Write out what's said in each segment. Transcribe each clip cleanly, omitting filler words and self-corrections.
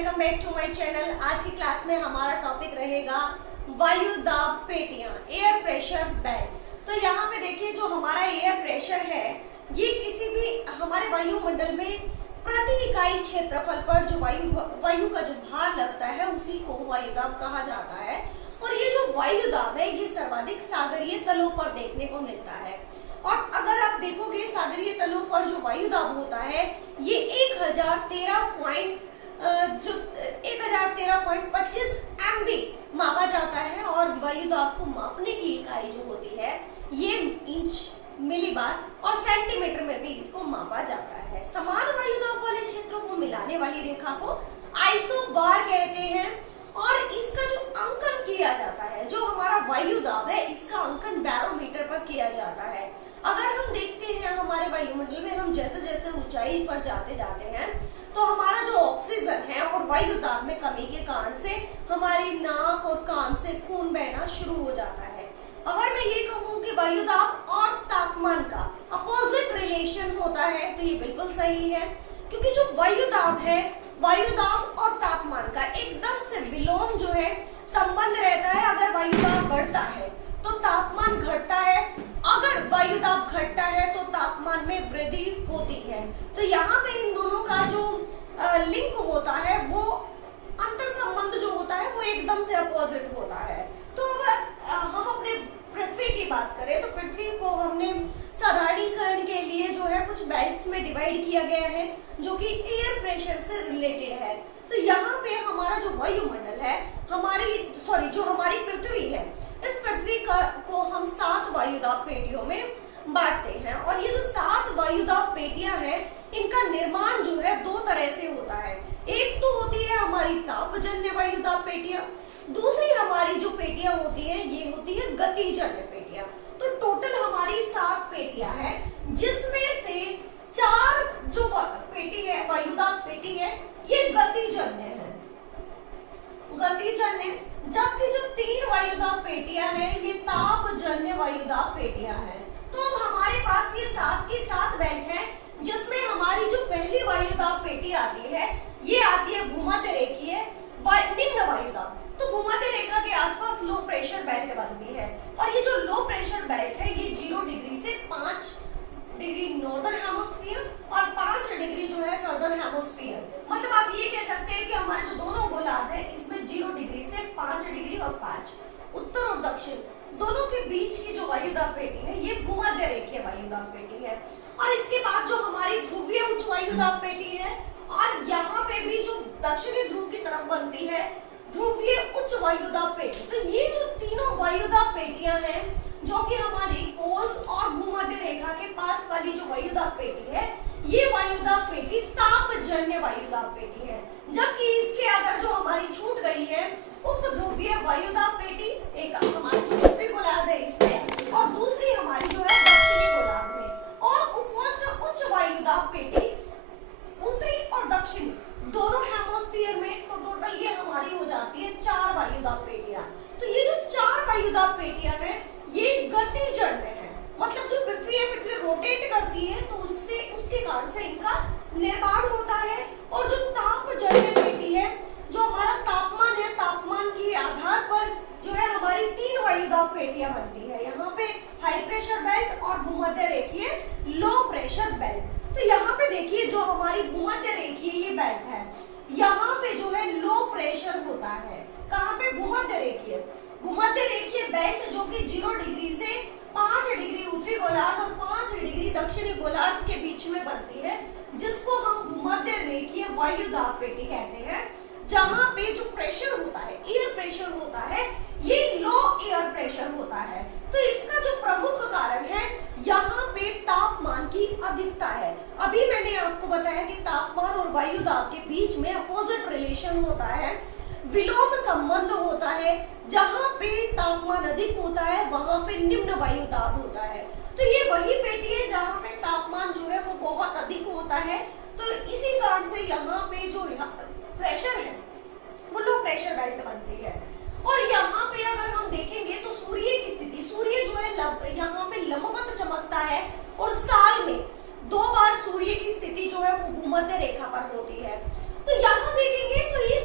Welcome back to my channel. आज की class में हमारा टॉपिक रहेगा वायु दाब पेटियां, एयर प्रेशर बेल्ट। तो यहाँ पे देखिए जो हमारा एयर प्रेशर है ये किसी भी हमारे वायुमंडल में प्रति इकाई क्षेत्रफल पर जो वायु का जो भार लगता है उसी को वायु दाब कहा जाता है। और ये जो वायु दाब है ये सर्वाधिक सागरीय तलों पर देखने को मिलता है। और अगर आप देखोगे सागरीय तलों पर जो वायु दाब होता है ये 1013.25 MB मापा जाता है। और वायु दाब को मापने की इकाई जो होती है ये इंच, मिलीबार और सेंटीमीटर में भी इसको मापा जाता है। समान वायु दाब वाले क्षेत्रों को मिलाने वाली रेखा को आइसोबार कहते हैं। और इसका जो अंकन किया जाता है, जो हमारा वायु दाब है इसका अंकन बैरोमीटर पर किया जाता है। अगर हम देखते हैं हमारे वायुमंडल में हम जैसे जैसे ऊंचाई पर जाते हैं तो हमारा जो ऑक्सीजन है और वायु दाब में कमी के कारण से हमारी नाक और कान से खून बहना शुरू हो जाता है। अगर मैं ये कहूँ कि वायु दाब और तापमान का अपोजिट रिलेशन होता है तो ये बिल्कुल सही है, क्योंकि जो वायु दाब है, वायु दाब और तापमान का एकदम से विलोम जो है संबंध रहता है। अगर वायु दाब बढ़ता है तो तापमान घटता है, अगर वायु दाब घटता है तो तापमान में वृद्धि होती है। तो यहाँ पे इन दोनों का जो लिंक होता है वो अंतर संबंध जो होता है वो एकदम से अपोजिट होता है। तो अगर हम अपने पृथ्वी की बात करें तो पृथ्वी को हमने साधारणीकरण के लिए जो है कुछ बेल्ट्स में डिवाइड किया गया है जो कि एयर प्रेशर से रिलेटेड है। तो यहाँ पे हमारा जो वायुमंडल है जो हमारी पृथ्वी है, इस पृथ्वी को हम 7 वायुदाब पेटियों में बांटते हैं। और ये जो 7 वायुदाब पेटियां हैं इनका निर्माण जो है 2 तरह से होता है। एक तो होती है हमारी तापजन्य वायुदाब पेटियां, दूसरी हमारी जो पेटियां होती है ये होती है गतिजन्य पेटियां। तो टोटल हमारी 7 पेटियां हैं जिसमें से 4 जो पेटी है वायुदाब पेटी है ये गतिजन्य है, जबकि जो 3 वायुदाब पेटियां हैं ये तापजन्य वायुदाब पेटियां हैं। तो अब हमारे पास ये 7 की 7 बेल्ट हैं जिसमें हमारी जो पहली वायुदाब पेटी आती है ये आती है भूमध्य रेखीय निम्न वायुदाब। तो भूमध्य रेखा के आसपास लो प्रेशर बेल्ट बनती है। और ये जो लो प्रेशर बेल्ट है ये 0 डिग्री से 5 डिग्री नॉर्दर्न हेमोस्फीयर और 5 डिग्री जो है सदर्न हेमोस्फीयर। मतलब आप ये कह सकते हैं कि हमारे जो दोनों गोलार्ध है इसमें 0 डिग्री से 5 डिग्री और 5 उत्तर और दक्षिण दोनों के बीच की जो वायुदाब पेटी है ये भूमध्य रेखीय वायुदाब पेटी है। और इसके बाद जो हमारी ध्रुवीय उच्च वायुदाब पेटी है और यहाँ पे भी जो दक्षिणी ध्रुव की तरफ बनती है ध्रुवीय उच्च वायुदाब पेटी। तो ये जो तीनों वायुदाब पेटियां हैं जो कि हमारी पोल्स और भूमध्य रेखा के पास वाली जो वायुदाब पेटी है ये वायुदाब पेटी तापजन्य वायुदाब पेटी है। जबकि इसके अगर जो हमारी छूट गई है उपध्रुवीय वायुदाब पेटी, एक हमारी जो उत्तरी गोलार्ध है इसमें और दूसरी हमारी जो है दक्षिणी गोलार्ध में। और उपोष्ण उच्च वायुदाब पेटी उत्तरी और दक्षिणी दोनों हेमोस्फीयर में। तो टोटल ये हमारी हो जाती है 4 वायुदाब पेटियां। तो ये जो 4 वायुदाब पेटियां हैं ये गतिजन्य है, मतलब जो पृथ्वी है पृथ्वी रोटेट करती है तो उसके कारण से इनका निर्माण होता है। और जो तापजन्य पेटी है जो हमारा तापमान है, तापमान के आधार पर जो है हमारी 3 वायुदाब पेटियां बनती है। यहाँ पे हाई प्रेशर बेल्ट और भूमध्य रेखीय लो प्रेशर बेल्ट। तो यहाँ पे देखिए जो हमारी भूमध्य रेखीय ये बेल्ट है यहाँ पे जो है लो प्रेशर होता है। कहाँ पे? भूमध्य रेखीय बेल्ट जो कि 0 डिग्री से 5 डिग्री उत्तरी गोलार्ध और 5 डिग्री दक्षिणी गोलार्ध के बीच में बनती है, जिसको हम भूमध्य रेखीय वायुदाब पेटी कहते हैं। जहाँ पे जो प्रेशर होता है, एयर प्रेशर होता है, ये लो एयर प्रेशर होता है। तो इसका जो प्रमुख कारण है यहाँ पे तापमान की अधिकता है। अभी मैंने आपको बताया कि तापमान और वायुदाब के बीच में अपोजिट रिलेशन होता है, विलोम संबंध होता है। जहाँ पे तापमान अधिक होता है वहां पे निम्न वायुदाब होता है। तो ये वही पेटी है जहाँ पे तापमान जो है वो बहुत अधिक होता है। तो इसी कारण से यहाँ पे जो प्रेशर है वो लो प्रेशर बेल्ट बनती है। और यहाँ पे अगर हम देखेंगे तो सूर्य की स्थिति, सूर्य जो है यहाँ पे लंबवत चमकता है और साल में 2 बार सूर्य की स्थिति जो है वो भूमध्य रेखा पर होती है। तो यहाँ देखेंगे तो इस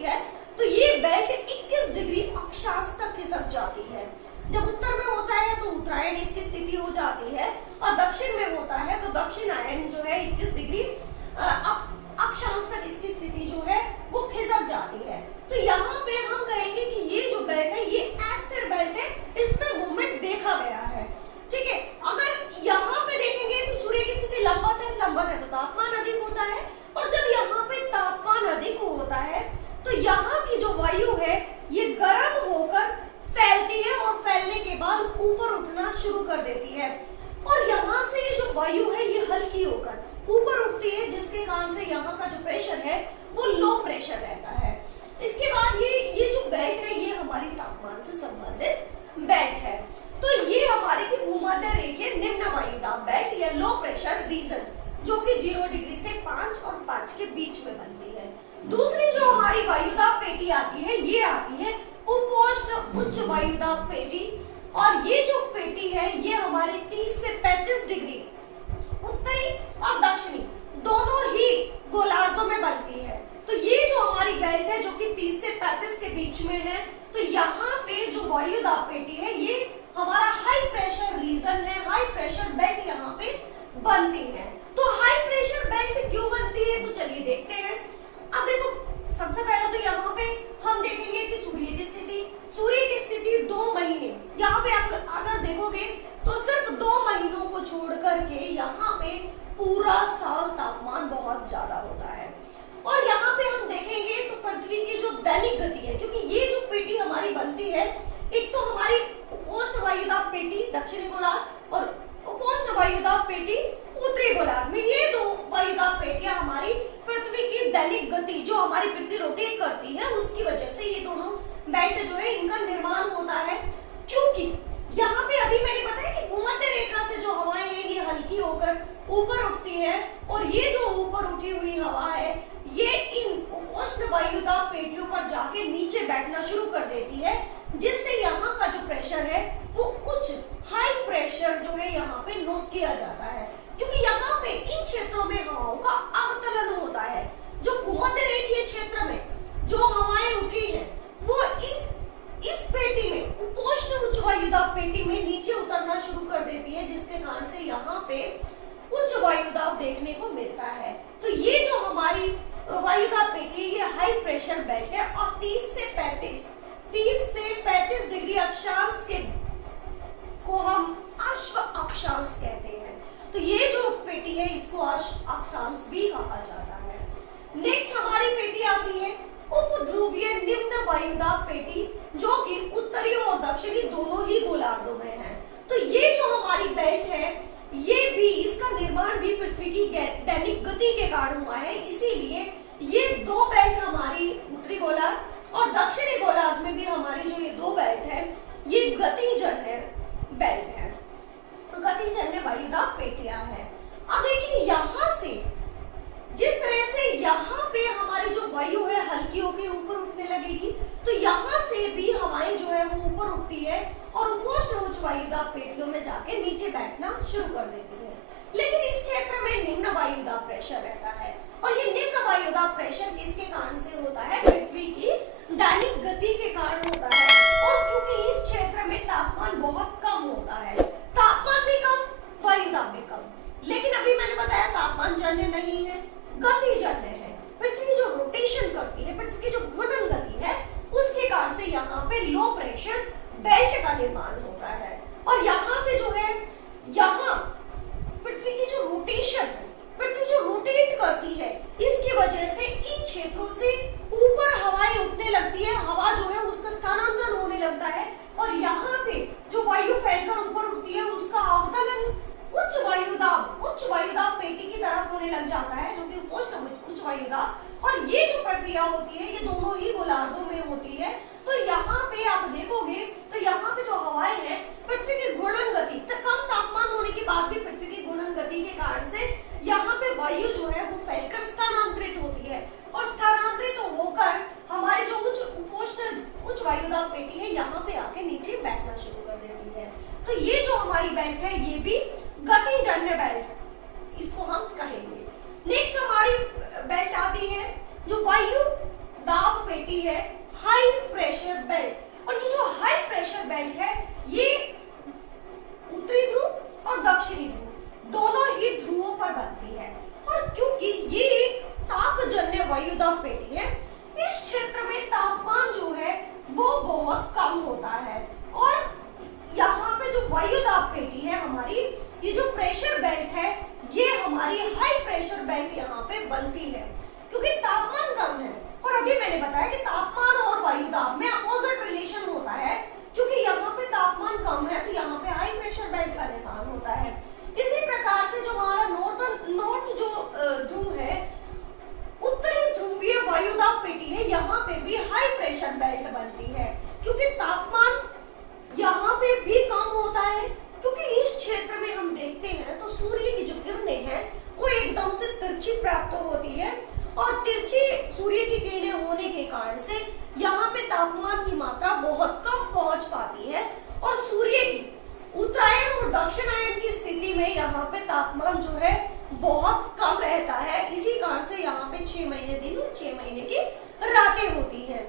होती है तो ये बेल्ट 21 डिग्री अक्षांश तक खिसक जाती है। जब उत्तर में होता है तो उत्तरायण इसकी स्थिति हो जाती है, और दक्षिण में होता है तो दक्षिणायन जो है 21 डिग्री अक्षांश तक इसकी स्थिति जो है वो खिसक जाती है। तो यहाँ पे हम कहेंगे कि ये जो बेल्ट है ये अस्थिर बेल्ट है, इसमें मूवमेंट देखा गया है। ठीक है, अगर यहाँ पे देखेंगे तो सूर्य की स्थिति लंबवत है तो तापमान अधिक होता है, और जब यहाँ पे तापमान अधिक होता है तो यहाँ की जो वायु है ये गर्म होकर फैलती है, और फैलने के बाद ऊपर उठना शुरू कर देती है, और यहाँ से ये जो वायु है ये हल्की होकर ऊपर उठती है, जिसके कारण से यहाँ का जो प्रेशर है वो लो प्रेशर रहता है। इसके बाद ये जो बेल्ट है ये हमारी तापमान से संबंधित बेल्ट है। तो ये हमारी की भूमध्य रेखीय निम्न वायुदाब बेल्ट या लो प्रेशर रीजन, जो कि 0 डिग्री से 5 और 5 के बीच में बनती है। दूसरी जो हमारी वायुदाब पेटी आती है ये आती है उपोष्ण उच्च वायुदाब पेटी, और ये जो पेटी है ये हमारी 30 से 35 डिग्री उत्तरी और दक्षिणी दोनों ही गोलार्धों में बनती है। तो ये जो हमारी बेल्ट है जो कि 30 से 35 के बीच में है, तो यहाँ पे जो वायुदाब पेटी है ये हमारा हाई प्रेशर रीजन है, हाई प्रेशर बेल्ट यहाँ पे बनती है। तो हाई प्रेशर बेल्ट क्यों बनती है तो चलिए देखते हैं। अब देखो, सबसे पहले तो यहाँ पे हम देखेंगे कि सूर्य की स्थिति 2 महीने, यहाँ पे आप अगर देखोगे तो सिर्फ 2 महीनों को छोड़ करके यहाँ पे पूरा साल तापमान बहुत ज्यादा होता है। और यहाँ पे हम देखेंगे तो पृथ्वी की जो दैनिक गति है, क्योंकि ये जो पेटी हमारी बनती है, एक तो हमारी उपोष्ण वायुदाब पेटी दक्षिणी गोलार्ध और उपोष्ण वायुदाब पेटी उत्तरी गोलार्ध में, ये 2 वायुदाब पेटियां हमारी पृथ्वी की दैनिक गति जो हमारी पृथ्वी रोटेट करती है उसकी वजह से ये दोनों बेल्ट जो है इनका निर्माण होता है। क्योंकि यहाँ पे अभी मैंने बताया कि भूमध्य रेखा से जो हवाएं हैं ये हल्की होकर ऊपर उठती है, और ये जो ऊपर उठी हुई हवा है ये इन उपोष्ण वायुदाब पेटियों पर जाके नीचे बैठना शुरू कर देती है, जिससे यहाँ का जो प्रेशर है वो उच्च हाई प्रेशर जो है यहाँ पे नोट किया जाता है। क्योंकि यहाँ पे इन क्षेत्रों में हवाओं का अवतरण होता है। जो भूमध्य रेखीय क्षेत्र में जो हवाएं उठी हैं वो इस पेटी में उपोष्ण उच्च वायुदाब पेटी में नीचे उतरना शुरू कर देती है, जिसके कारण से यहाँ पे उच्च वायुदाब देखने को मिलता है। तो ये जो हमारी वायुदाब पेटी है ये हाई प्रेशर बेल्ट है, और 30 से 35 डिग्री अक्षांश के को हम अश्व अक्षांश कहते हैं। तो ये जो पेटी है इसको अश्व अक्षांश भी कहा जाता है। नेक्स्ट हमारी पेटी आती है उपध्रुवीय निम्न वायुदाब पेटी, जो कि उत्तरी और दक्षिणी दोनों ही गोलार्धों में है। तो ये जो हमारी बेल्ट है ये भी, इसका निर्माण भी पृथ्वी की दैनिक गति के कारण हुआ है, इसीलिए ये 2 बेल्ट हमारी उत्तरी गोलार्ध और दक्षिणी गोलार्ध में भी हमारी जो ये 2 बेल्ट है ये गतिजन्य बेल्ट है, गतिजन्य वायुदाब पेटियां है। अब देखिए यहाँ से जिस तरह से यहाँ पे हमारी जो वायु है हल्की होकर ऊपर उठने लगेगी, तो यहाँ से भी हवाएं जो है वो ऊपर उठती है और उपोष्ण उच्च वायुदाब पेटियों में जाके नीचे बैठना शुरू कर देती है। लेकिन इस क्षेत्र में निम्न वायुदाब प्रेशर रहता है, और ये निम्न वायुदाब प्रेशर किसके कारण से होता है? पृथ्वी की दैनिक गति के कारण होता है। और क्योंकि इस क्षेत्र में तापमान बहुत कम होता है, तापमान भी कम, वायुदाब भी कम, लेकिन अभी मैंने बताया तापमान जन्य नहीं है, गति जन्य है। पृथ्वी जो रोटेशन करती है, पृथ्वी की जो घूर्णन गति है, उसके कारण से यहाँ पे लो प्रेशर बेल्ट का निर्माण होता है। और यहाँ पे जो है, यहाँ पृथ्वी की जो रोटेशन है, पृथ्वी जो रोटेट करती है, इसकी वजह से इन क्षेत्रों से ऊपर हवाएं उठने लगती है, हवा जो है उसका स्थानांतरण होने लगता है, और यहाँ पे जो वायु फैलकर ऊपर उठती है उसका अवतरण उच्च वायुदाब पेटी की तरफ होने लग जाता है, जो कि उपोष्ण उच्च वायुदाब। और ये जो प्रक्रिया होती है ये दोनों ही गोलार्धों में होती है। तो यहाँ पे आप देखोगे तो यहाँ पे जो हवाएं हैं, पृथ्वी की घूर्णन गति, कम तापमान होने के बाद भी पृथ्वी की घूर्णन गति के कारण से यहाँ पे वायु जो है वो फैलकर स्थानांतरित होती है, और स्थानांतरित होकर हमारी जो उच्च वायुदाब पेटी है यहाँ पे आके नीचे बैठना शुरू कर देती है। तो ये जो हमारी बेल्ट है ये भी गतिजन्य बेल्ट इसको हम कहेंगे। नेक्स्ट हमारी बेल्ट आती है जो वायु दाब होती है हाई प्रेशर बेल्ट। और ये जो हाई प्रेशर बेल्ट है ये उत्तरी ध्रुव और दक्षिणी ध्रुव दोनों ही ध्रुवों पर बनती है। और क्योंकि ये एक तापजन्य वायुदाब पेटी है, इस क्षेत्र में तापमान जो है वो बहुत कम होता है। और यहाँ पे जो वायुदाब पेटी है हमारी, ये जो प्रेशर बेल्ट है ये हमारी हाई प्रेशर बेल्ट यहाँ पे बनती है क्योंकि तापमान कम है। और अभी मैंने बताया कि तापमान और वायुदाब में अपोजिट रिलेशन होता है, क्योंकि यहाँ पे तापमान कम है तो यहाँ पे हाई प्रेशर बेल्ट का निर्माण होता है। इसी प्रकार से जो हमारा नॉर्थ जो ध्रुव है, उत्तरी ध्रुवीय वायुदाब पेटी है, यहाँ पे भी हाई प्रेशर बेल्ट बनती है क्योंकि तापमान यहाँ पे भी कम होता है। क्योंकि इस क्षेत्र में हम देखते हैं तो सूर्य की जो किरणें हैं वो एकदम से तिरछी प्राप्त होती है और तिरछी सूर्य की किरणें होने के कारण से यहाँ पे तापमान की मात्रा बहुत कम पहुंच पाती है। और सूर्य की उत्तरायण और दक्षिणायन की स्थिति में यहाँ पे तापमान जो है बहुत कम रहता है। इसी कारण से यहाँ पे 6 महीने दिन और 6 महीने की रातें होती है,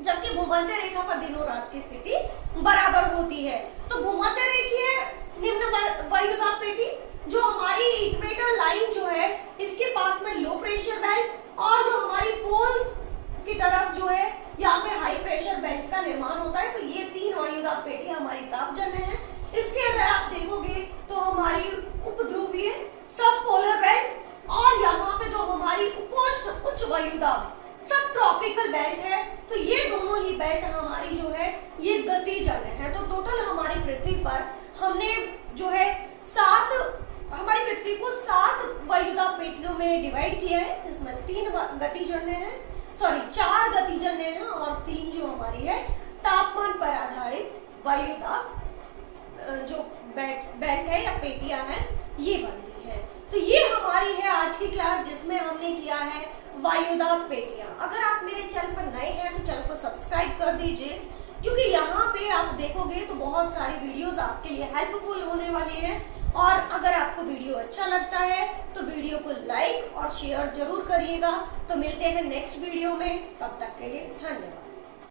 जबकि भूमध्य रेखा पर दिन और रात की स्थिति बराबर होती है। तो भूमध्य रेखीय निम्न वायुदाब पेटी जो हमारी इक्वेटर लाइन जो है इसके पास में लो प्रेशर बेल्ट और जो हमारी पोल्स की तरफ जो है यहाँ पे हाई प्रेशर बेल्ट का निर्माण होता है। तो ये 3 वायुदाब पेटी हमारी तापजन्य है। इसके अंदर आप देखोगे तो हमारी उपध्रुवीय सब पोलर बेल्ट और यहाँ पे जो हमारी उपोष्ण उच्च वायुदाब सब ट्रॉपिकल बेल्ट है। तो ये दोनों ही बेल्ट हमारी जो है ये गतिजन्य है। तो टोटल हमारी पृथ्वी पर हमने जो है हमारी पृथ्वी को 7 वायुदाब पेटियों में डिवाइड किया है, जिसमें 3 गतिजन्य है, 4 गतिजन्य है और 3 जो हमारी है तापमान पर आधारित वायुदाब जो बेल्ट है या पेटियां हैं ये बनती है। तो ये हमारी है आज की क्लास जिसमें हमने किया है वायुदाब पेटियां। अगर आप मेरे चैनल पर नए हैं तो चैनल को सब्सक्राइब कर दीजिए, क्योंकि यहाँ पे आप देखोगे तो बहुत सारी वीडियोस आपके लिए हेल्पफुल होने वाली हैं। और अगर आपको वीडियो अच्छा लगता है तो वीडियो को लाइक और शेयर जरूर करिएगा। तो मिलते हैं नेक्स्ट वीडियो में, तब तक के लिए धन्यवाद।